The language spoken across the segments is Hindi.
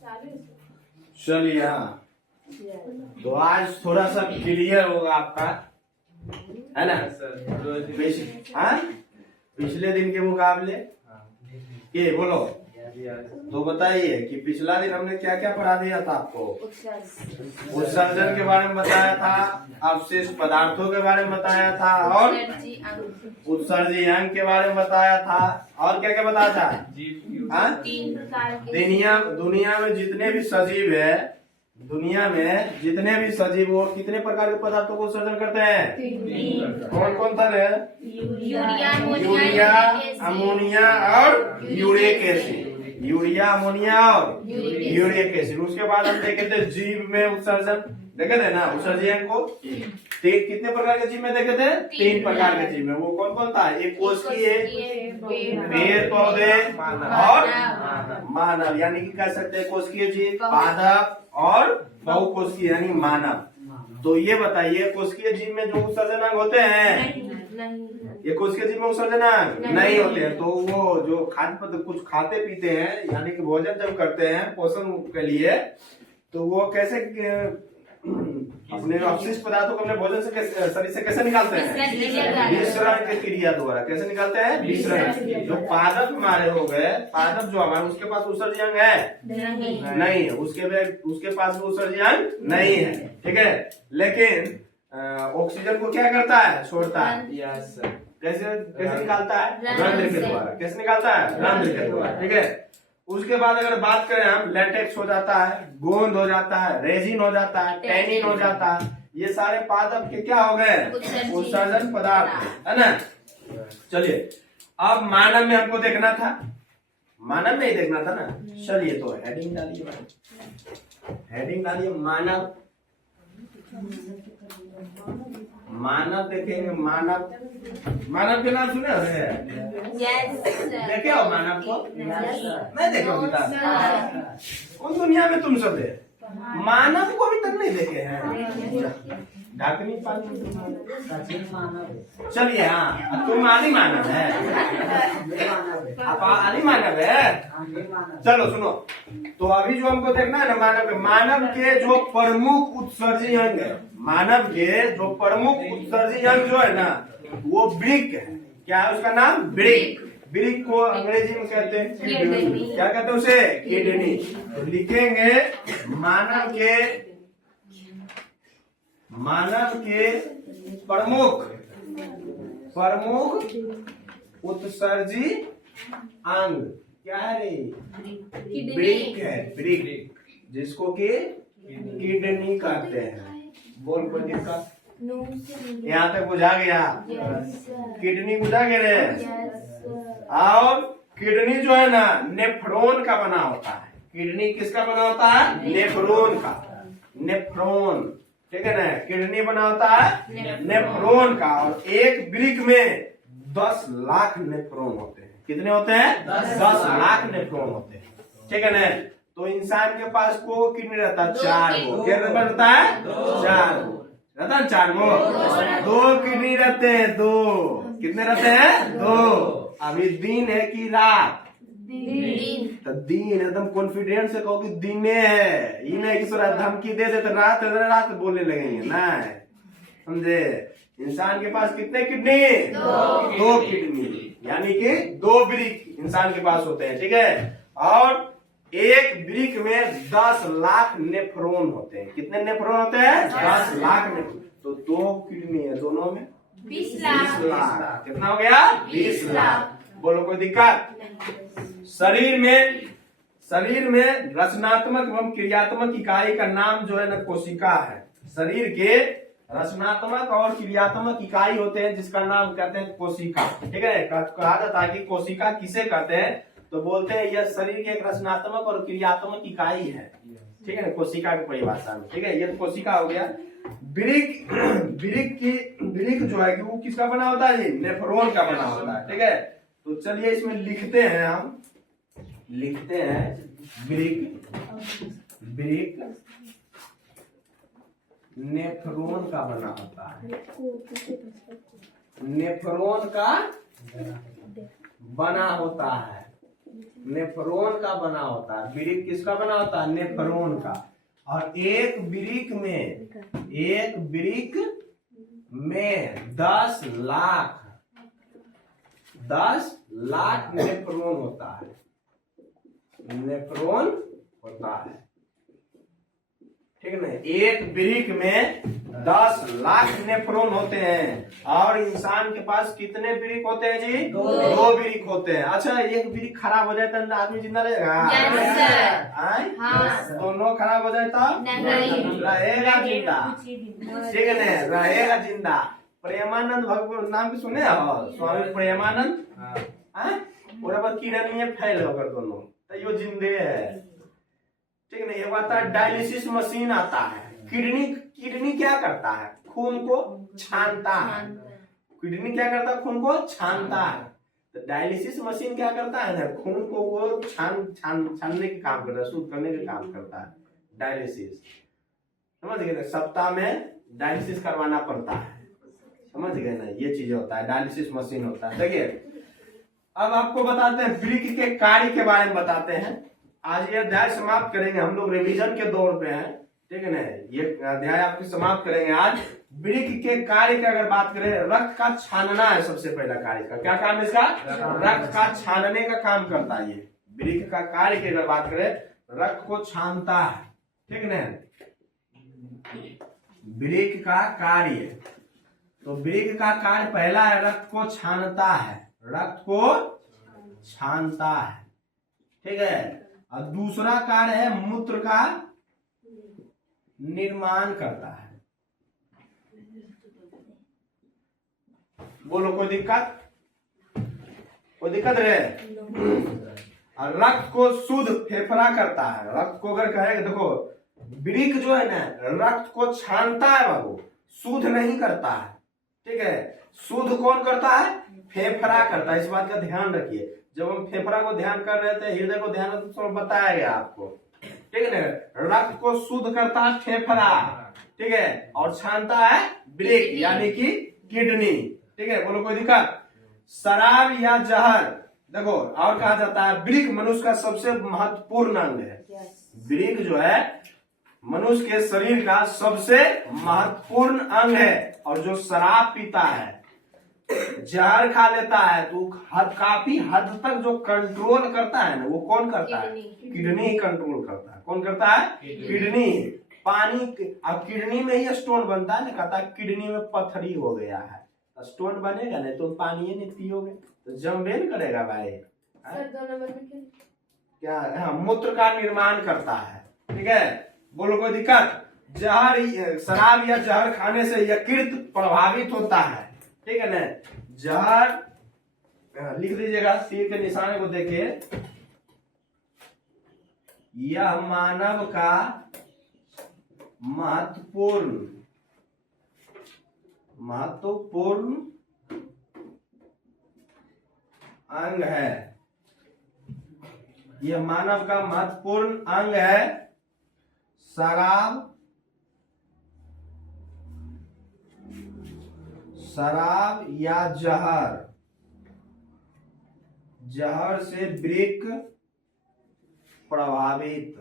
चलिए हाँ, तो आज थोड़ा सा क्लियर होगा आपका, है ना हाँ? पिछले दिन के मुकाबले के बोलो, तो बताइए कि पिछला दिन हमने क्या क्या पढ़ा दिया था आपको। उत्सर्जन के बारे में बताया था, अवशेष पदार्थों के बारे में बताया था, और उत्सर्जी अंग के बारे में बताया था, और क्या क्या बताया था। दुनिया में जितने भी सजीव है, दुनिया में जितने भी सजीव वो कितने प्रकार के पदार्थों को उत्सर्जन करते हैं। कौन कौन था रे? यूरिया, अमोनिया और यूरिक एसिड। यूरिया, अमोनिया और यूरिक एसिड। उसके बाद हम देखे थे जीव में उत्सर्जन, देखे थे ना उत्सर्जन को। कितने प्रकार के जीव में देखे थे? 3 प्रकार के जीव में। वो कौन कौन था? एक कोशिकीय, पेड़ पौधे और मानव, यानी कि कह सकते हैं कोशिकीय जीव, पादप और बहुकोशिकीय यानी मानव। तो ये बताइए कोशिकीय जीव में जो उत्सर्जन अंग होते हैं, ये कोशिकीय जीव में उत्सर्जन अंग नहीं होते हैं। तो वो जो खाद्य कुछ खाते पीते हैं, यानी कि भोजन जब करते हैं पोषण के लिए, तो वो कैसे अपने अवशिष्ट पदार्थों को अपने भोजन से शरीर से कैसे निकालते हैं? विसरण की क्रिया द्वारा। कैसे निकालते हैं? विसरण। जो पादप हमारे हो गए, पादप जो हमारे, उसके पास उत्सर्जी अंग है? नहीं है। उसके पास उत्सर्जी अंग नहीं है, ठीक है। लेकिन ऑक्सीजन को क्या करता है? छोड़ता है। कैसे निकालता है? रंध्र के द्वारा। कैसे निकालता है? रंध्र के द्वारा, ठीक है। उसके बाद अगर बात करें हम, लेटेक्स हो जाता है, गोंद हो जाता है, रेजिन हो जाता है, टैनिन हो जाता है। ये सारे पादप के क्या हो गए? उत्सर्जन पदार्थ, है ना। चलिए अब मानव में हमको देखना था, मानव में ही देखना था ना। चलिए तो हेडिंग डालिए, हेडिंग डालिए मानव। मानव देखेंगे, मानव के नाम सुने हुए हैं? देखे हो मानव को? नहीं देखे हो किताब? कौन दुनिया में तुम सब है? मानव को अभी तक नहीं देखे हैं। ढाकनी चलिए हाँ, तुम आदि मानव है, आप आदि मानव है। चलो सुनो, तो अभी जो हमको देखना है ना, मानव के जो प्रमुख उत्सर्जी अंग है, मानव के जो प्रमुख उत्सर्जी अंग जो है ना, वो वृक्क है। क्या है उसका नाम? वृक्क। वृक्क को अंग्रेजी में कहते हैं किडनी। क्या कहते हैं उसे? किडनी। तो लिखेंगे मानव के प्रमुख उत्सर्जी अंग क्या है रे? वृक्क है, वृक्क, जिसको कि किडनी कहते हैं। बोल कोई दिक्कत? यहाँ तक बुझा गया? किडनी बुझा गया रे। और किडनी जो है ना, नेफ्रॉन का बना होता है। किडनी किसका बना होता है? नेफ्रॉन का। नेफ्रॉन, ठीक है ना। किडनी बना होता है नेफ्रॉन का। और एक वृक्क में 10 लाख नेफ्रॉन होते हैं। कितने होते हैं? 10 लाख नेफ्रॉन होते हैं, ठीक है ना। तो इंसान के पास को किडनी रहता है? 4 गो। क्या रहता है? 4 गो रहता है। 4 गो, 2 किडनी रहते हैं, 2। कितने रहते हैं? 2। अभी दिन है कि रात? तो दिन, एकदम कॉन्फिडेंस से कहो कि दिन है। ये नहीं कि थोड़ा धमकी दे दे तो रात बोलने लगेंगे ना, समझे। इंसान के पास कितने किडनी? 2 किडनी, यानी कि 2 वृक्क इंसान के पास होते हैं, ठीक है। और एक वृक्क में 10 लाख नेफ्रॉन होते हैं। कितने नेफ्रॉन होते हैं? 10 लाख नेफ्रॉन। तो 2 किडनी है, दोनों में 20 लाख। कितना हो गया? 20 लाख। बोलो कोई दिक्कत? शरीर में रचनात्मक एवं क्रियात्मक इकाई का नाम जो है ना कोशिका है। शरीर के रचनात्मक और क्रियात्मक इकाई होते हैं, जिसका नाम कहते हैं कोशिका, ठीक है। कहा जाता है कि कोशिका किसे कहते हैं, तो बोलते हैं यह शरीर की एक रचनात्मक और क्रियात्मक इकाई है, ठीक है ना, कोशिका की परिभाषा में, ठीक है। ये तो कोशिका हो गया। वृक्क जो है कि वो किसका बना होता है? ये नेफ्रॉन का बना होता है, ठीक है। तो चलिए इसमें लिखते हैं हम, लिखते हैं वृक्क नेफ्रॉन का बना होता है। नेफ्रॉन का बना होता है, नेफ्रॉन का बना होता है। वृक्क किसका बना होता है? नेफ्रॉन का। और एक वृक्क में 10 लाख नेफ्रॉन होता है। नेफ्रॉन होता है, ठीक है ना। एक वृक्क में 10 लाख नेफ्रॉन होते हैं। और इंसान के पास कितने वृक्क होते हैं जी? 2 वृक्क होते हैं। अच्छा, एक वृक्क खराब हो जाए तो आदमी जिंदा रहेगा? दोनों खराब हो जाए तो रहेगा जिंदा, ठीक है ना, रहेगा जिंदा। प्रेमानंद भगवान नाम भी सुने हो? स्वामी प्रेमानंद। पूरा बस किरण में फैल होकर दोनों तो यो जिंदे है, ठीक है ना। ये आता है डायलिसिस मशीन आता है। किडनी क्या करता है? खून को छानता है। किडनी क्या करता है? खून को छानता है। तो डायलिसिस मशीन क्या करता है ना? खून को वो छानने के काम करता है, शुद्ध करने के काम करता है। डायलिसिस समझ गए ना? सप्ताह में डायलिसिस करवाना पड़ता है, समझ गए ना। ये चीज होता है, डायलिसिस मशीन होता है। देखिए, अब आपको बताते हैं वृक्क के कार्य के बारे में बताते हैं। आज ये अध्याय समाप्त करेंगे, हम लोग रिवीजन के दौर पे हैं, ठीक है ना। ये अध्याय आपके समाप्त करेंगे आज। वृक्क के कार्य की अगर बात करें, रक्त का छानना है सबसे पहला कार्य का। क्या काम है इसका? रक्त का छानने का काम करता है ये। वृक्क का कार्य की अगर बात करें, रक्त को छानता है, ठीक है ना। वृक्क का कार्य, तो वृक्क का कार्य पहला है रक्त को छानता है, रक्त को छानता है, ठीक है। और दूसरा कार्य है मूत्र का निर्माण करता है। बोलो, कोई दिक्कत? कोई दिक्कत रहे? और रक्त को शुद्ध फेफड़ा करता है। रक्त को अगर कहेगा, देखो वृक्क जो है ना, रक्त को छानता है बाबू, शुद्ध नहीं करता है, ठीक है। शुद्ध कौन करता है? फेफड़ा करता है। इस बात का ध्यान रखिए। जब हम फेफड़ा को ध्यान कर रहे थे, हृदय को ध्यान तो बताया गया आपको, ठीक है ना। रक्त को शुद्ध करता है फेफड़ा, ठीक है, और छानता है वृक्क यानी कि किडनी, ठीक है। बोलो, कोई दिक्कत? शराब या जहर, देखो, और कहा जाता है वृक्क मनुष्य का सबसे महत्वपूर्ण अंग है। वृक्क जो है मनुष्य के शरीर का सबसे महत्वपूर्ण अंग है। और जो शराब पीता है, जहर खा लेता है, तो काफी हद तक जो कंट्रोल करता है ना, वो कौन करता है? किडनी ही कंट्रोल करता है। कौन करता है? किडनी। पानी, अब किडनी में ही स्टोन बनता है ना, कहता है किडनी में पथरी हो गया है। स्टोन बनेगा ना तो पानी नहीं पियोगे तो जमबे नहीं करेगा भाई। क्या? हाँ, मूत्र का निर्माण करता है, ठीक है। बोलो, कोई दिक्कत? जहर, शराब या जहर खाने से यकृत प्रभावित होता है, ठीक है ना। जहर लिख दीजिएगा, तीर के निशाने को देखिए। यह मानव का महत्वपूर्ण अंग है। यह मानव का महत्वपूर्ण अंग है। शराब या जहर से वृक्क प्रभावित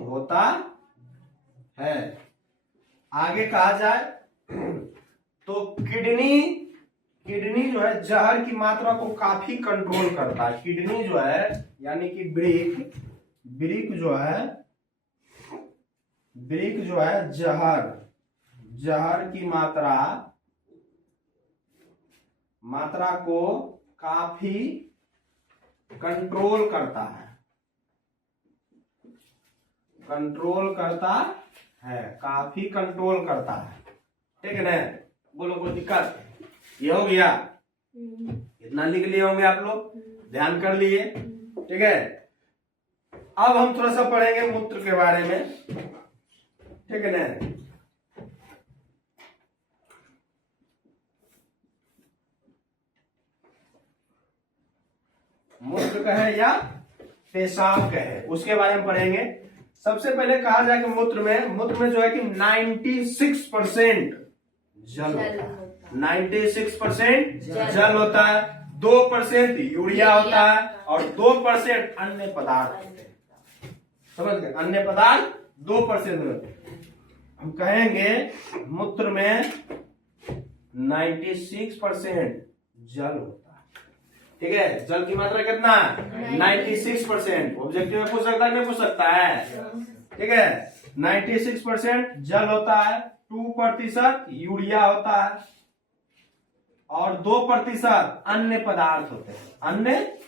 होता है। आगे कहा जाए तो किडनी जो है जहर की मात्रा को काफी कंट्रोल करता है। किडनी जो है यानी कि वृक्क जो है जहर की मात्रा को काफी कंट्रोल करता है। काफी कंट्रोल करता है, ठीक है ना। बोलो, कोई दिक्कत? ये हो गया, इतना लिख लिए होंगे आप लोग, ध्यान कर लिए, ठीक है। अब हम थोड़ा सा पढ़ेंगे मूत्र के बारे में, ठीक है ना। मूत्र कहे या पेशाब कहे, उसके बारे में पढ़ेंगे। सबसे पहले कहा जाए कि मूत्र में जो है कि 96% जल होता है। 96% जल होता है। 2% यूरिया होता है और 2% अन्य पदार्थ होते हैं। समझ गए? अन्य पदार्थ 2% होते हैं। हम कहेंगे मूत्र में 96% जल होता है। ठीक है, जल की मात्रा कितना है? 96%। ऑब्जेक्टिव में पूछ सकता है, नहीं पूछ सकता है? ठीक है, 96% जल होता है, 2% यूरिया होता है और 2% अन्य पदार्थ होते हैं। अन्य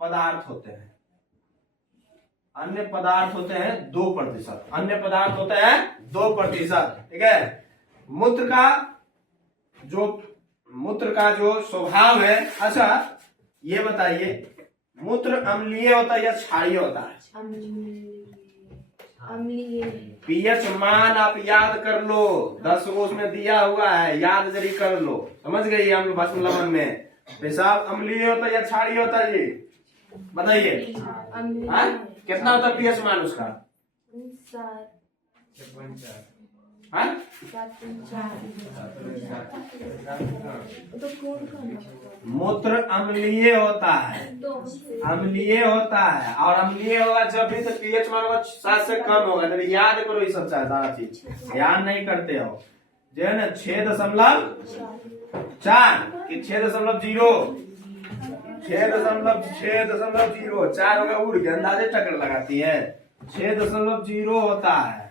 पदार्थ होते हैं। अन्य पदार्थ होते हैं 2%। अन्य पदार्थ होते हैं 2%। ठीक है, मूत्र का जो स्वभाव है, अच्छा ये बताइए, मूत्र अम्लीय होता है या क्षारीय होता है? अम्लीय। पीएच मान आप याद कर लो, 10 को उसमें दिया हुआ है, याद जरी कर लो। समझ गई? हम भाषण लवन में पेशाब अम्लीय होता है या क्षारीय होता है? जी बताइए। कितना होता है पीएच मान उसका? 7.4। हाँ? मूत्र अम्लीय होता है, अम्लीय होता है और अम्लीय होगा जब भी तो पीएच मान होगा 7 से कम होगा। तो याद करो ये सब सारा चीज, याद नहीं करते हो जो है ना। 6.4 कि 6.0? 6.0 4 होगा, उड़ के अंदाजे टक्कर लगाती है। 6.0 होता है।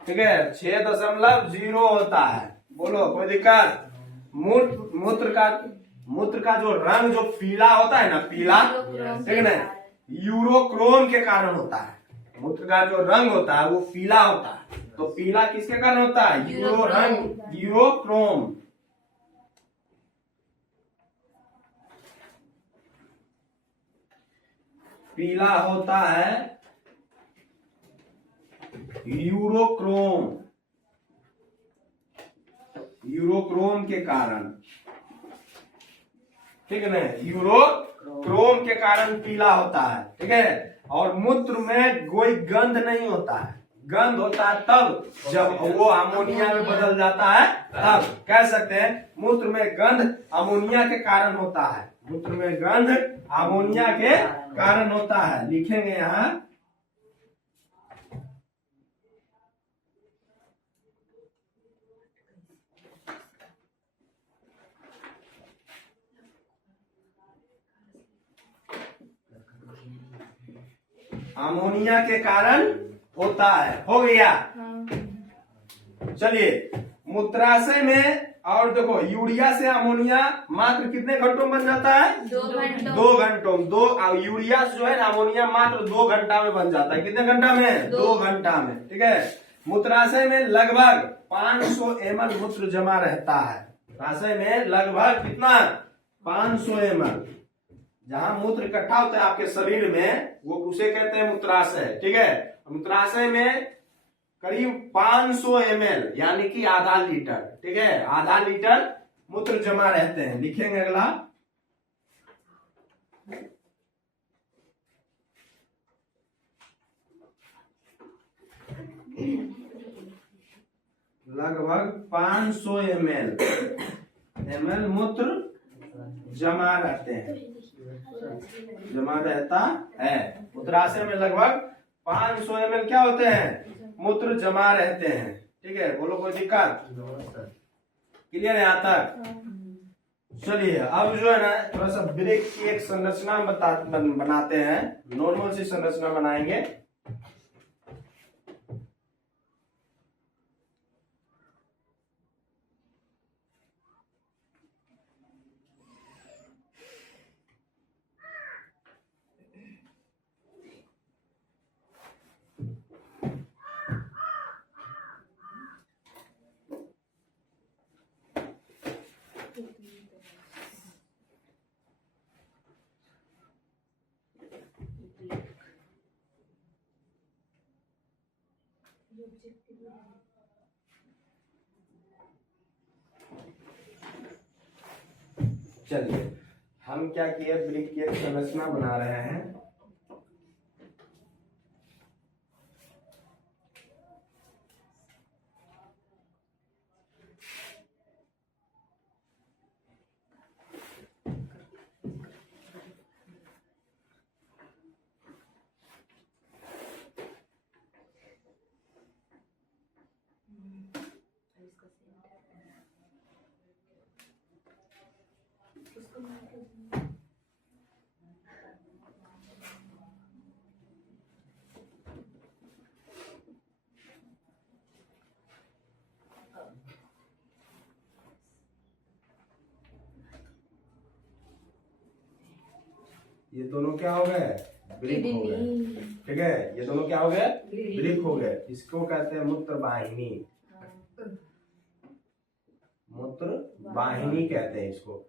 ठीक है, 6.0 होता है। बोलो कोई दिक्कत? मूत्र का जो रंग जो पीला होता है ना, पीला, ठीक है ना, यूरोक्रोम के कारण होता है। मूत्र का जो रंग होता है वो पीला होता है। तो पीला किसके कारण होता है? यूरोक्रोम। पीला होता है यूरोक्रोम के कारण। ठीक है ना, यूरोक्रोम के कारण पीला होता है। ठीक है, और मूत्र में कोई गंध नहीं होता है। गंध होता है तब जब वो अमोनिया में बदल जाता है, तब कह सकते हैं मूत्र में गंध अमोनिया के कारण होता है। मूत्र में गंध अमोनिया के कारण होता है। लिखेंगे यहाँ, अमोनिया के कारण होता है। हो गया? चलिए, मूत्राशय में और देखो, यूरिया से अमोनिया मात्र कितने घंटों में बन जाता है? 2 घंटों। यूरिया जो है ना, अमोनिया मात्र 2 घंटा में बन जाता है। कितने घंटा में? 2 घंटा में। ठीक है, मूत्राशय में लगभग 500 ml मूत्र जमा रहता है। मूत्राशय में लगभग कितना? 500 ml। जहां मूत्र इकट्ठा होता है आपके शरीर में, वो उसे कहते हैं मूत्राशय। ठीक है, मूत्राशय में करीब 500 ml यानी कि आधा लीटर। ठीक है, आधा लीटर मूत्र जमा रहते हैं। लिखेंगे अगला, लगभग 500 ml मूत्र जमा रहते हैं, जमा रहता है। मूत्राशय में लगभग 500 ml क्या होते हैं? मूत्र जमा रहते हैं। ठीक है, बोलो कोई दिक्कत? क्लियर है यहाँ तक? चलिए, अब जो है ना, थोड़ा सा ब्रेक की एक संरचना बनाते हैं। नॉर्मल सी संरचना बनाएंगे। चलिए, हम क्या किए, ब्रिक की एक संरचना बना रहे हैं। ये दोनों क्या हो गए, ब्रिक हो गए। ठीक है, ये दोनों क्या हो गए, ब्रिक हो गए। इसको कहते हैं मूत्र वाहिनी, मूत्र वाहिनी कहते हैं इसको।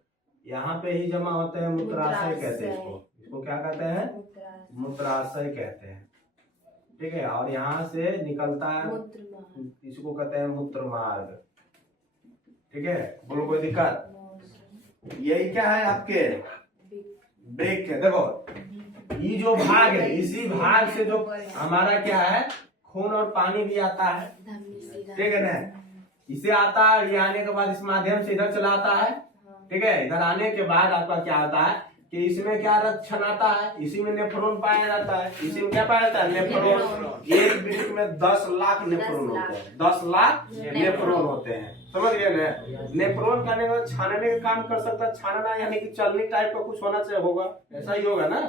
यहाँ पे ही जमा होते हैं, मूत्राशय कहते हैं इसको। इसको क्या कहते हैं, मूत्राशय कहते हैं। ठीक है, और यहाँ से निकलता है, इसको कहते हैं मूत्र मार्ग। ठीक है, बोलो कोई दिक्कत? यही क्या है आपके ब्रेक है। देखो ये जो भाग है, इसी भाग से जो हमारा क्या है, खून और पानी भी आता है। ठीक है ना, इसे आता है, ये आने के बाद इस माध्यम से इधर चला आता है। ठीक है, इधर आने के बाद आपका क्या होता है कि इसमें क्या रक्षण आता है, इसी में नेफ्रॉन पाया जाता है। इसी में क्या पाया जाता है, नेफ्रॉन। एक ब्रिक में 10 लाख नेफ्रॉन होते हैं, 10 लाख नेफ्रॉन होते हैं। समझ गए ना? नेफ्रॉन करने के बाद छानने का काम कर सकता है। छानना यानी कि चलनी टाइप का कुछ होना चाहिए, होगा ऐसा ही होगा ना।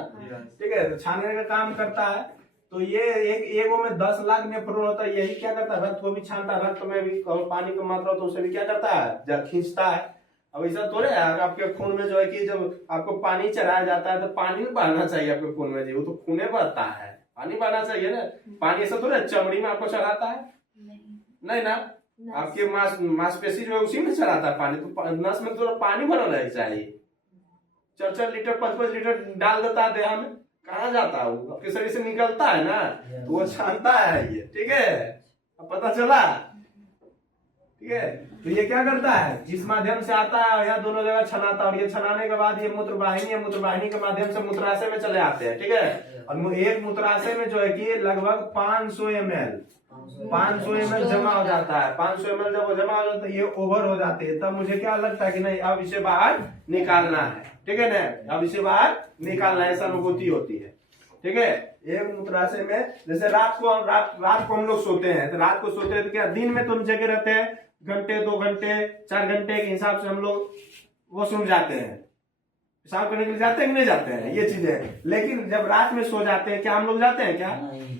ठीक है, तो छानने का काम करता है। तो ये एक में 10 लाख नेफ्रॉन होता है। यही क्या करता है, रक्त को भी छानता है। रक्त में भी पानी का मात्रा तो उसे भी क्या करता है, जब खींचता है। अब ऐसा थोड़े है आपके खून में जो है कि जब आपको पानी चढ़ाया जाता है तो पानी भी बहना चाहिए आपके खून में। जी वो तो खूने बहता है, पानी बहना चाहिए ना। पानी ऐसा थोड़े चमड़ी में आपको चढ़ाता है, नहीं ना। आपके मांसपेशी जो है उसी में चढ़ाता है पानी। तो नस में तो पानी भरना रहना चाहिए। 4-4 लीटर 5-5 लीटर डाल देता है देह में, कहाँ जाता है वो, आपके शरीर से निकलता है ना, तो वो छानता है ये। ठीक है, अब पता चला। ठीक है, तो ये क्या करता है, जिस माध्यम से आता है यहाँ दोनों जगह छनाता है। और ये छनाने के बाद ये मूत्र वाहिनी है, मूत्र वाहिनी के माध्यम से मूत्राशय में चले आते हैं। ठीक है, और एक मूत्राशय में जो है कि लगभग 500 ml जमा हो जाता है। 500 ml जब वो जमा हो जाता है, ये ओवर हो जाते हैं। तब मुझे क्या लगता है कि नहीं, अब इसे बाहर निकालना है। ठीक है ना, अब इसे बाहर निकालना है, ऐसा अनुभूति होती है। ठीक है, एक मूत्राशय में जैसे रात को हम लोग सोते हैं, तो रात को सोते हैं तो क्या दिन में तो हम जगे रहते हैं, घंटे 2 घंटे 4 घंटे के हिसाब से हम लोग वॉशरूम जाते हैं, पेशाब करने के लिए जाते हैं कि नहीं जाते हैं, ये चीजें। लेकिन जब रात में सो जाते हैं, क्या हम लोग जाते हैं क्या,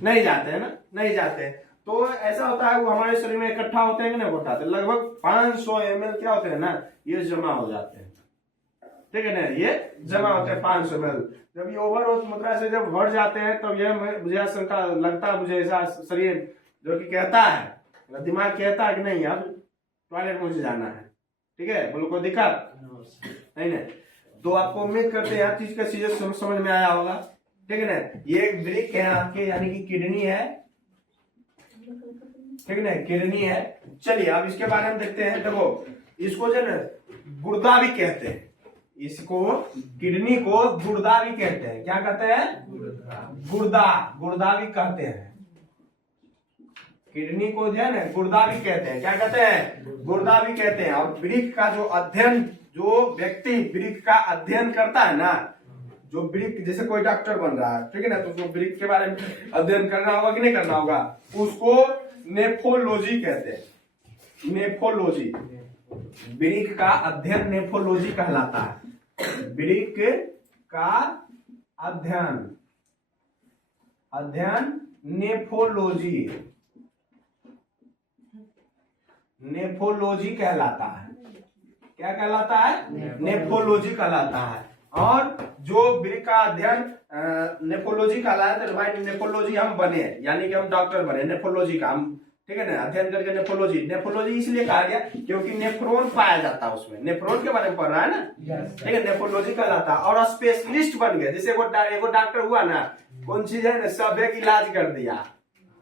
नहीं जाते हैं ना, नहीं जाते हैं। तो ऐसा होता है वो हमारे शरीर में इकट्ठा होते हैं कि नहीं होता है, लगभग 500 ml क्या होते हैं ना, ये जमा हो जाते हैं। ठीक है ना, ये जमा होते हैं 500 ml। जब ये ओवर मूत्राशय जब बढ़ जाते हैं तब ये मुझे शंका लगता है, मुझे ऐसा शरीर जो कि कहता है, दिमाग कहता है कि नहीं अब टॉयलेट मुझे जाना है। ठीक है, बोलो कोई दिक्कत नहीं ना। तो आपको उम्मीद करते हैं हर चीज का चीजें समझ में आया होगा। ठीक है ना, ये एक ब्रिक है आपके, यानी कि किडनी है। ठीक है ना, किडनी है। चलिए अब इसके बारे में देखते हैं। देखो इसको जो है गुर्दा भी कहते हैं, इसको किडनी को गुर्दा भी कहते हैं। क्या कहते हैं, गुर्दा भी कहते हैं। किडनी को जो है ना गुर्दा भी कहते हैं। क्या कहते हैं, गुर्दा भी कहते हैं। और वृक्क का जो अध्ययन, जो व्यक्ति वृक्क का अध्ययन करता है ना, जो वृक्क, जैसे कोई डॉक्टर बन रहा है, ठीक है ना, तो उसको वृक्क के बारे में अध्ययन करना होगा कि नहीं करना होगा, उसको नेफ्रोलॉजी कहते हैं। नेफ्रोलॉजी, वृक्क का अध्ययन नेफ्रोलॉजी कहलाता है। वृक्क का अध्ययन नेफ्रोलॉजी कहलाता है। क्या कहलाता है, नेफ्रोलॉजी कहलाता है। और जो वृक्क का अध्ययन नेफ्रोलॉजी कहलाता है, तो भाई नेफ्रोलॉजी हम बने, यानी कि हम डॉक्टर बने नेफ्रोलॉजी का हम। ठीक है ना, अध्ययन करके नेफ्रोलॉजी इसलिए कहा गया क्योंकि नेफ्रॉन पाया जाता है उसमें, नेफ्रॉन के बारे में पढ़ रहा है ना। ठीक है, नेफ्रोलॉजी कहलाता है। और स्पेशलिस्ट बन गए, जैसे एगो डॉक्टर हुआ ना, कौन चीज है ना, सब एक इलाज कर दिया,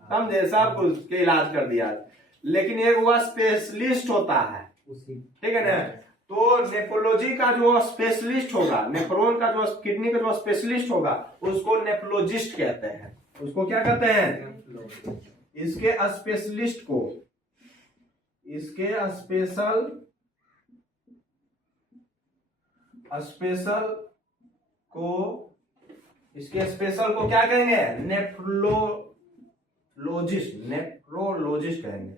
समझे, सब कुछ के इलाज कर दिया। लेकिन एक वो स्पेशलिस्ट होता है। ठीक है ना, तो नेफ्रोलॉजी का जो स्पेशलिस्ट होगा, नेफ्रॉन का जो किडनी का जो स्पेशलिस्ट होगा, उसको नेफ्रोलॉजिस्ट कहते हैं। उसको क्या कहते हैं, इसके स्पेशलिस्ट को, इसके स्पेशल को क्या कहेंगे, नेफ्रोलॉजिस्ट कहेंगे।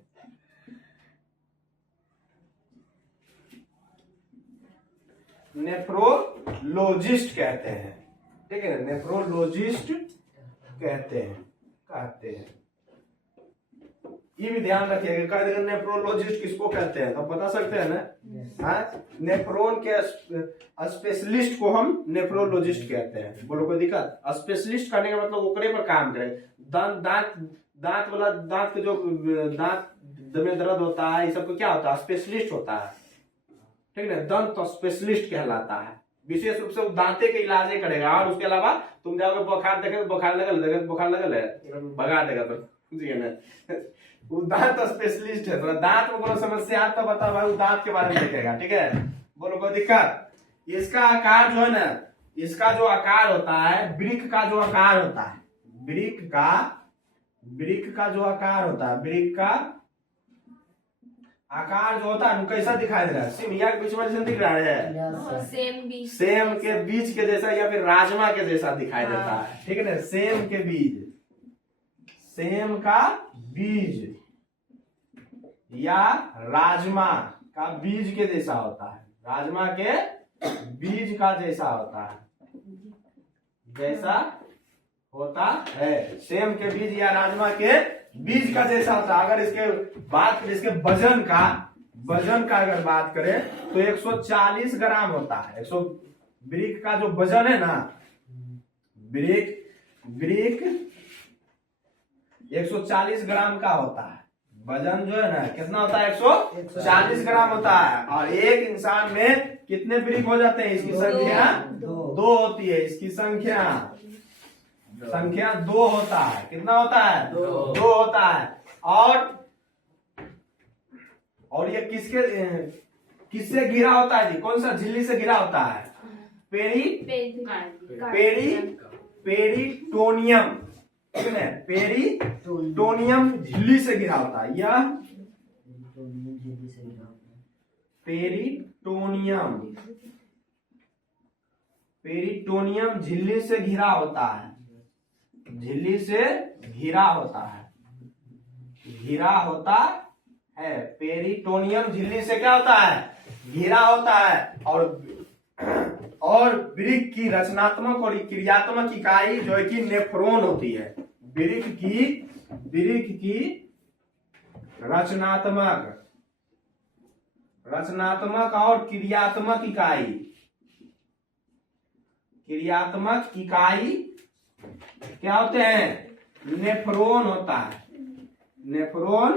नेफ्रोलॉजिस्ट कहते हैं, ठीक है, नेफ्रोलॉजिस्ट कहते हैं। ये भी ध्यान रखिएगा, नेफ्रोलॉजिस्ट किसको कहते हैं तो बता सकते हैं ना। हाँ, नेफ्रोन के स्पेशलिस्ट को हम नेफ्रोलॉजिस्ट कहते हैं। बोलो कोई दिक्कत? स्पेशलिस्ट करने का मतलब ओकरे पर काम करे। दांत वाला, दांत के जो दांत में दर्द होता है, ये सबको क्या होता है? स्पेशलिस्ट होता है, ठीक है, दंत तो स्पेशलिस्ट कहलाता है। विशेष रूप से वो दांते के इलाज ही करेगा। और उसके अलावा तुम जाओगे बुखार देखे, बुखार लगल है, भगा देगा तो जी ना। वो दांत स्पेशलिस्ट है। तो दांत में कोई समस्या आता बता भाई, वो दांत के बारे में देखेगा, ठीक है। बोलो कोई दिक्कत? इसका आकार जो है ना, इसका जो आकार होता है, वृक्क का जो आकार होता है, वृक्क का जो आकार होता है, वृक्क का आकार जो होता है, कैसा दिखाई दे रहा है? सिमिया के बीच में जैसे दिख रहा है, सेम के बीज के जैसा या फिर राजमा के जैसा दिखाई देता है, ठीक है ना। सेम के बीज, सेम का बीज या राजमा का बीज के जैसा होता है, राजमा के बीज का जैसा होता है, जैसा होता है। सेम के बीज या राजमा के बीज का जैसा होता है। अगर इसके बात करें, इसके वजन का अगर बात करें तो 140 ग्राम होता है। 100 वृक्क का जो वजन है ना, वृक्क 140 ग्राम का होता है। वजन जो है ना कितना होता है? 140 ग्राम होता है। और एक इंसान में कितने वृक्क हो जाते हैं? इसकी संख्या 2 होती है। इसकी संख्या 2 होता है। कितना होता है? 2 होता है। और ये किससे घिरा होता है जी? कौन सा झिल्ली से घिरा होता है? पेरिटोनियम, ठीक है, पेरिटोनियम झिल्ली से घिरा होता है। यह पेरिटोनियम झिल्ली से घिरा होता है, झिल्ली से घिरा होता है, पेरिटोनियम झिल्ली से क्या होता है? घिरा होता है। और वृक्क की रचनात्मक और क्रियात्मक इकाई जो है कि नेफ्रॉन होती है। वृक्क की रचनात्मक और क्रियात्मक इकाई क्या होते हैं? नेफ्रॉन होता है, नेफ्रॉन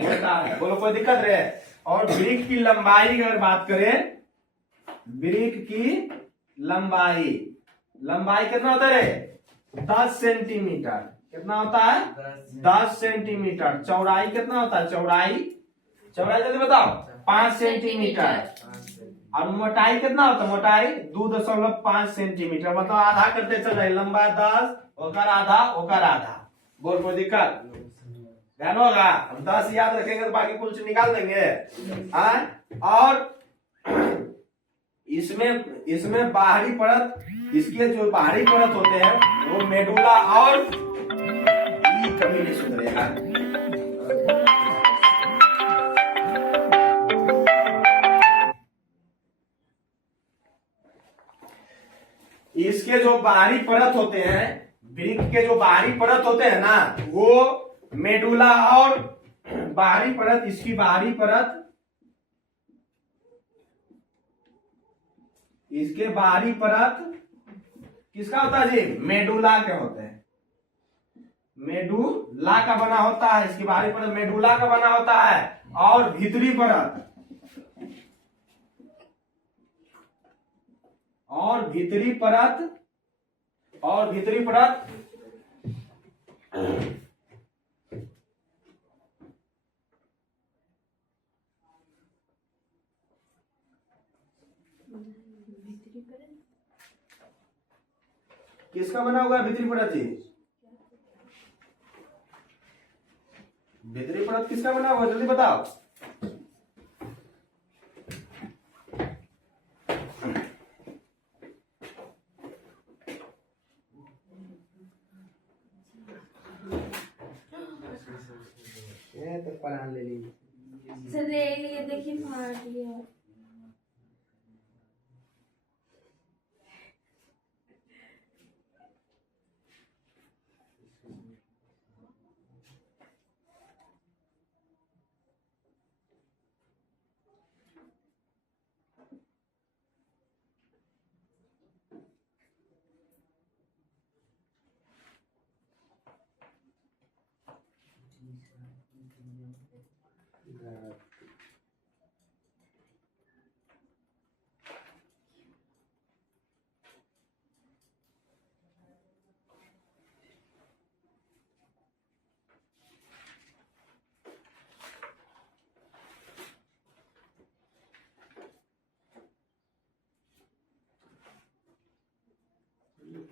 होता है। बोलो कोई दिक्कत रहे? और वृक्क की लंबाई की अगर बात करें, वृक्क की लंबाई कितना होता है? 10 सेंटीमीटर। कितना होता है? 10 सेंटीमीटर। चौड़ाई कितना होता है? चौड़ाई जल्दी बताओ। 5 सेंटीमीटर। और मोटाई कितना होता है? मोटाई 2.5 सेंटीमीटर। मतलब आधा करते चल रहे, लंबा 10 ओकर आधा। बोल कोई दिक्कत? ध्यान होगा। हम 10 याद रखेंगे तो बाकी कुछ निकाल देंगे। और इसमें बाहरी परत, इसके जो बाहरी परत होते हैं वो मेडुला और कभी नहीं सुधरेगा। इसके जो बाहरी परत होते हैं, वृक्क के जो बाहरी परत होते हैं ना, वो मेडुला और बाहरी परत, इसकी बाहरी परत, इसके बाहरी परत किसका होता है जी? मेडुला के होते हैं। मेडुला का बना होता है, इसकी बाहरी परत मेडुला का बना होता है। और भीतरी परत किसका बना हुआ है? भीतरी परत जी, भीतरी परत किसका बना हुआ है? जल्दी बताओ। ये तो पढ़ा ले ली सर, ये देखिए फाड़ दिया।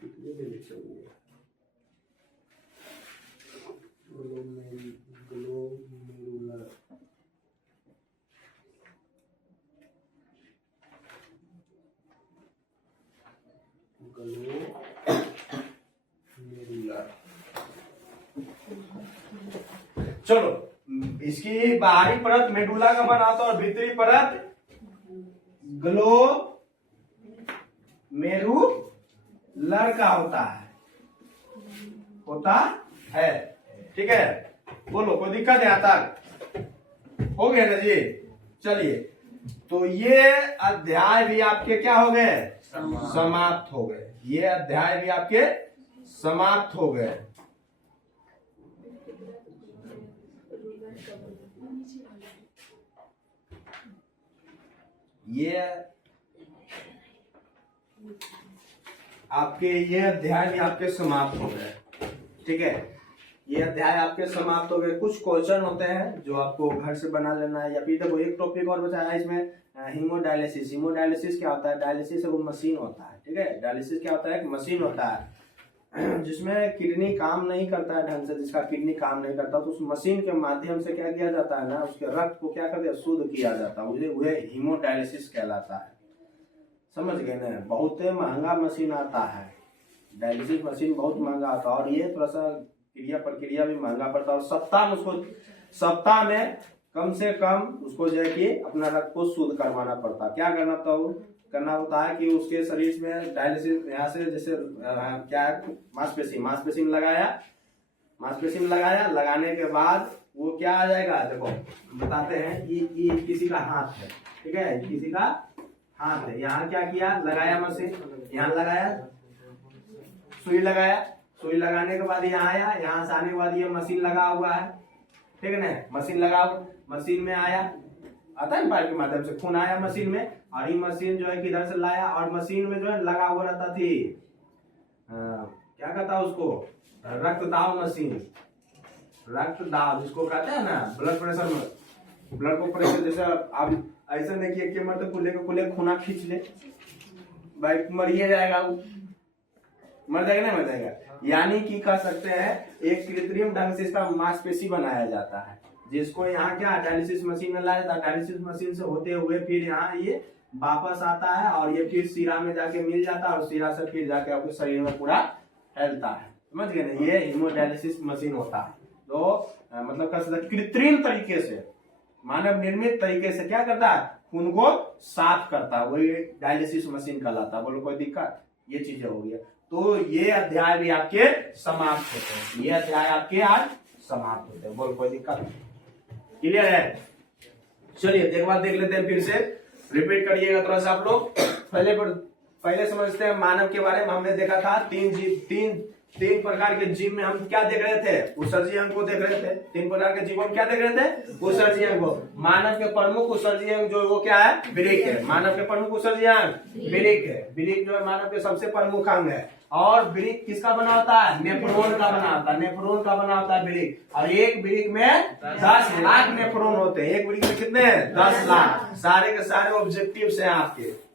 कितने में लिखे हुए ग्लोमेरुलर चलो, इसकी बाहरी परत मेडुला का बना होता है और भीतरी परत ग्लोमेरुलर का होता है। ठीक है, बोलो, कोई दिक्कत है यहाँ तक? हो गया ना जी? चलिए, तो ये अध्याय भी आपके क्या हो गए? समाप्त हो गए। ये अध्याय भी आपके समाप्त हो गए। ये आपके ये अध्याय भी आपके समाप्त हो गए। ठीक है, ये अध्याय आपके समाप्त हो गए। कुछ क्वेश्चन होते हैं जो आपको घर से बना लेना है, या फिर देखो एक टॉपिक और बचा है इसमें, हीमोडायलिसिस। हीमोडायलिसिस क्या होता है? डायलिसिस एक मशीन होता है। ठीक है, डायलिसिस क्या होता है? एक मशीन होता है जिसमें किडनी काम नहीं करता है ढंग से। जिसका किडनी काम नहीं करता तो उस मशीन के माध्यम से क्या किया जाता है ना, उसके रक्त को क्या करते हैं? शुद्ध किया जाता है। वह हीमोडायलिसिस कहलाता है। समझ गए ना? बहुत महंगा मशीन आता है, डायलिसिस मशीन बहुत महंगा आता है, और ये थोड़ा सा प्रक्रिया भी महंगा पड़ता है। और सप्ताह में कम से कम उसको जो है कि अपना रक्त को शुद्ध करवाना पड़ता है। क्या करना होता है कि उसके शरीर में डायलिसिस यहाँ से जैसे क्या है, मांसपेशिन लगाया, लगाने के बाद वो क्या आ जाएगा? देखो बताते हैं, ये किसी का हाथ है। ठीक है, किसी का हाथ है। यहाँ क्या किया? लगाया मशीन, यहाँ लगाया, सुई लगाया, सुई लगाने के बाद यहाँ आया, यहाँ से आने के बाद ये मशीन लगा हुआ है। ठीक है ना? मशीन में आया, आता है पाइप के माध्यम से खून आया मशीन में, और ये मशीन जो है किधर से लाया, और मशीन में जो है लगा हुआ रहता थी क्या कहता है उसको? रक्तदाब मशीन। रक्तदाब जिसको कहते हैं ना, ब्लड प्रेशर में, ब्लड को प्रेशर जैसे आप ऐसा नहीं कि एक मरते कुले खूना खींच ले, भाई मर ही जाएगा वो, मर जाएगा ना, मर जाएगा। यानी कि कह सकते हैं एक कृत्रिम ढंग से इसका मांसपेशी बनाया जाता है, जिसको यहाँ क्या डायलिसिस मशीन में लाया जाता है। डायलिसिस मशीन से होते हुए फिर यहाँ ये वापस आता है, और ये फिर सीरा में जाके मिल जाता है, और सीरा से फिर जाके आपके शरीर में पूरा फैलता है। समझ गए ना? ये हीमोडायलिसिस मशीन होता है। तो मतलब कह सकते कृत्रिम तरीके से, मानव निर्मित तरीके से क्या करता है? खून को साफ करता है, वही डायलिसिस मशीन कहलाता है। बोलो कोई दिक्कत? ये चीजें हो गई। तो ये अध्याय भी आपके समाप्त होते हैं। ये अध्याय आपके आज समाप्त होते हैं। बोलो कोई दिक्कत? क्लियर है? चलिए एक बार देख लेते हैं, फिर से रिपीट करिएगा थोड़ा सा आप लोग। पहले समझते हैं मानव के बारे में। हमने देखा था तीन प्रकार के जीव में हम क्या देख रहे थे? उत्सर्जी अंग को देख रहे थे। 3 प्रकार के जीवों में क्या देख रहे थे? उत्सर्जी अंग को। मानव के प्रमुख उत्सर्जी अंग जो वो क्या है? वृक्क है। मानव के प्रमुख उत्सर्जी अंग वृक्क है। वृक्क जो है मानव के सबसे प्रमुख अंग है। और वृक्क किसका बना होता है? नेफ्रॉन का बना होता है। नेफ्रॉन का बना होता है वृक्क। और एक वृक्क में 10 लाख नेफ्रॉन होते हैं। एक वृक्क में कितने? 10 लाख। सारे के सारे ऑब्जेक्टिव है आपके।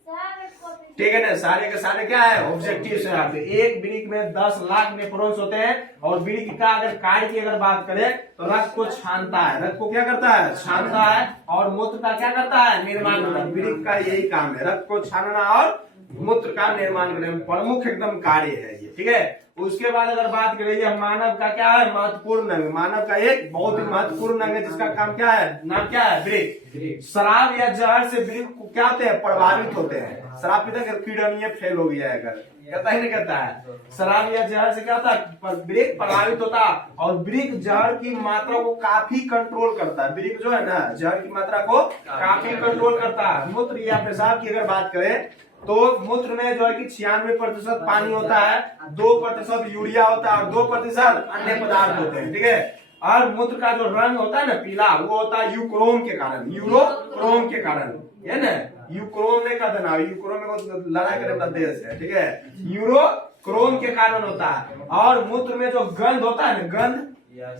ठीक है ना? सारे के सारे क्या है? ऑब्जेक्टिव है आपके। एक वृक्क में 10 लाख नेफ्रॉन्स होते हैं। और वृक्क का अगर कार्य की अगर बात करें तो रक्त को छानता है। रक्त को क्या करता है? छानता है। और मूत्र का क्या करता है? निर्माण करता है। वृक्क का यही काम है, रक्त को छानना और मूत्र का निर्माण करने में प्रमुख एकदम कार्य है ये। ठीक है, उसके बाद अगर बात करें ये मानव का क्या है? महत्वपूर्ण अंग। मानव का एक बहुत ही महत्वपूर्ण अंग है जिसका काम क्या है? नाम क्या है? वृक्क। शराब या जहर से वृक्क को क्या होते हैं? प्रभावित होते हैं। शराब पीते हैं, किडनी फेल हो गया है, कहता ही नहीं कहता है। शराब या जहर से क्या होता है? वृक्क प्रभावित होता है। और वृक्क जहर की मात्रा को काफी कंट्रोल करता है। वृक्क जो है ना, जहर की मात्रा को काफी कंट्रोल करता है। मूत्र या पेशाब की अगर बात करें तो मूत्र में जो है कि 96% पानी होता है, 2% यूरिया होता है, और 2% अन्य पदार्थ होते हैं। ठीक है, और मूत्र का जो रंग होता है ना पीला, वो होता है यूक्रोम के कारण, यूरोक्रोम के कारण, है ना। यूक्रोम नहीं कहते ना, यूक्रोम में को लड़ाई करे वाला देश है, ठीक है। यूरोक्रोम के कारण होता है। और मूत्र में जो गंध होता है ना, गंध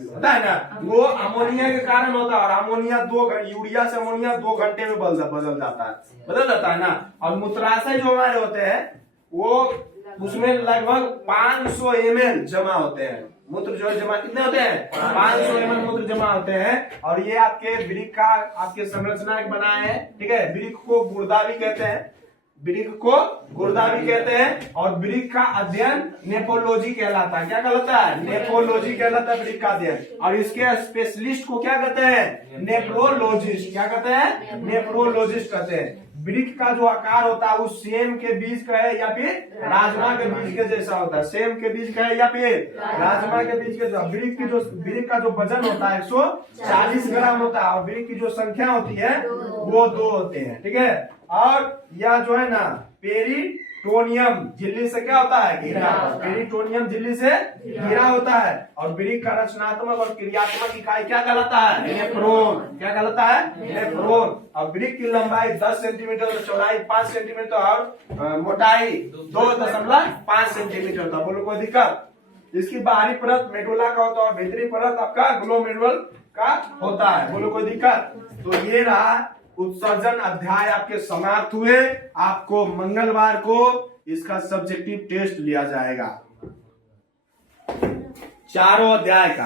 होता है ना, वो अमोनिया के कारण होता है। और अमोनिया यूरिया से अमोनिया 2 घंटे में बदल जाता है ना। और मूत्राशय जो हमारे होते हैं वो उसमें लगभग 500 ml जमा होते हैं। मूत्र जो जमा कितने होते हैं? 500 ml मूत्र जमा होते हैं। और ये आपके वृक्क का आपके संरचना एक बना है, ठीक है। वृक्क को गुर्दा भी कहते हैं, वृक्क को गुर्दा भी कहते हैं। और वृक्क का अध्ययन नेफ्रोलॉजी कहलाता है। क्या कहलाता है? नेफ्रोलॉजी कहलाता है वृक्क का अध्ययन। और इसके स्पेशलिस्ट को क्या कहते हैं? नेफ्रोलॉजिस्ट। क्या कहते हैं? नेफ्रोलॉजिस्ट कहते हैं। वृक्क का जो आकार होता है वो सेम के बीज का है या फिर राजमा के बीज के जैसा होता है। सेम के बीज का है या फिर राजमा के बीज के जैसा। वृक्क का जो वजन होता है 140 ग्राम होता है। और वृक्क की जो संख्या होती है वो 2 होते हैं, ठीक है। और यह जो है ना पेरिटोनियम झिल्ली से क्या होता है? घिरा। पेरिटोनियम झिल्ली से घिरा होता है। और वृक्क का रचनात्मक और क्रियात्मक इकाई क्या कहलाता है? नेफ्रॉन। क्या कहलाता है? नेफ्रॉन। और वृक्क की लंबाई 10 सेंटीमीटर, चौड़ाई 5 सेंटीमीटर और मोटाई 2.5 सेंटीमीटर था। बोलो कोई दिक्कत? इसकी बाहरी परत मेडुला का होता है और भीतरी परत आपका ग्लोमेरुलर का होता है। बोलो कोई दिक्कत? तो ये रहा उत्सर्जन अध्याय आपके समाप्त हुए। आपको मंगलवार को इसका सब्जेक्टिव टेस्ट लिया जाएगा, चारों अध्याय का।